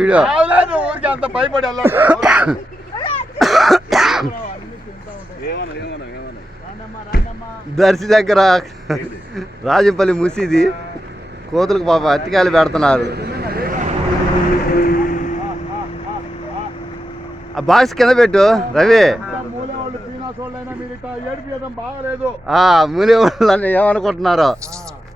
Video. ఊరికే అంత భయపడి దర్శి దగ్గర రాజంపల్లి ముసిది కోతులకు పాప అట్టికాయలు పెడుతున్నారు. ఆ బాక్స్ కింద పెట్టు రవి. మూలే వాళ్ళు ఏమనుకుంటున్నారు?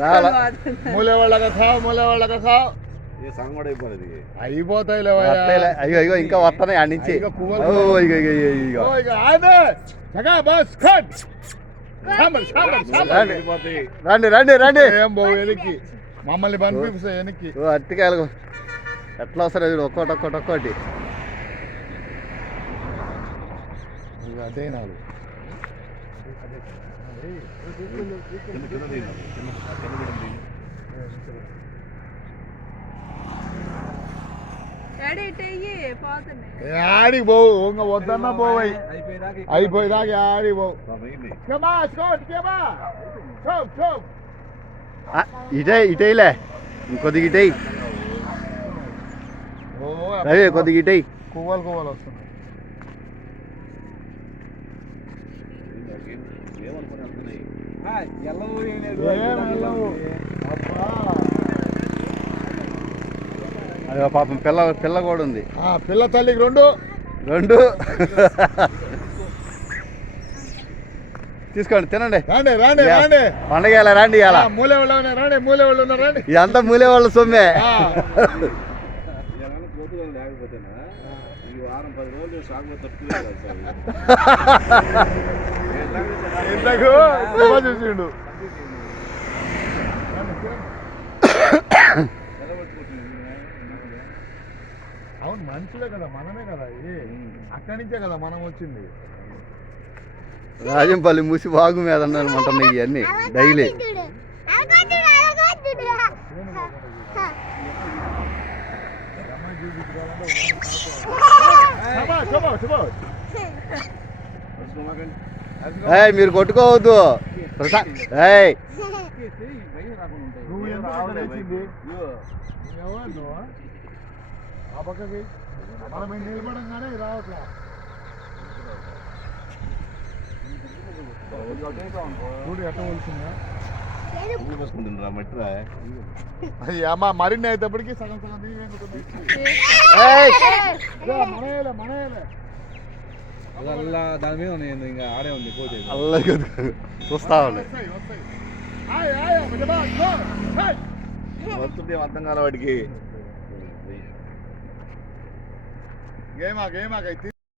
రాలా. మూలే వాళ్ళగా ఖా మూలే వాళ్ళగా ఖా ఏ సంగమడ అయిపోయింది అయిపోతాయి వస్తాయిలే. అయ్యో అయ్యో ఇంకా ఆ నుంచి. రండి. రండి. రండి ఏం బావు వెనక్కి. మమ్మల్ని వెనక్కి. అట్టికాయలు ఎట్లా వస్తారు చూడు ఒక్కోటి ఒక్కోటి ఒక్కోటి. అదే నాలుగు. ఆడికి పోవు ఇంకా వద్దన్నా పోవై. అయిపోయేదాకా ఆడికి పోవు. ఇటే ఇటేలే ఇంకొద్దిగా ఇటేయి కొద్దిగా ఇటేయి కువ్వలు కువ్వలు వస్తున్నాయి. అదిగో పాపం పిల్ల పిల్ల కూడా ఉంది. ఆ పిల్ల తల్లికి రెండు. రెండు. తీసుకోండి తినండి. రాండి రాండి. రాండి. పండగ ఎలా రండి ఇలా మూలే వాళ్ళు ఉన్నారు రండి మూలే వాళ్ళు ఉన్నారు రండి. ఇదంతా మూలే వాళ్ళ సొమ్మే? లేకపోతేనా ఈ వారం పది రోజులు సాగు ఇంతకు శుభ చూసిండు. అవును మనుషులే కదా మనమే కదా ఇది. అక్కడి నుంచే కదా మనం వచ్చింది. రాజంపల్లి ముసి వాగు మీద అనమాట ఇవన్నీ డైలీ. శుభ శుభ శుభ ఏయ్ మీరు కొట్టుకోవద్దు పోల్చిందా వేసుకుంటుండ్రా మట్టిరా అది అమ్మ మరిన్ని అయ్యేటప్పటికి సగం సగం అలా దాని మీద నేను ఇంకా ఆడే ఉంది పోతే చూస్తా వస్తుంది అర్థం కాల వాడికి గేమాక గేమాక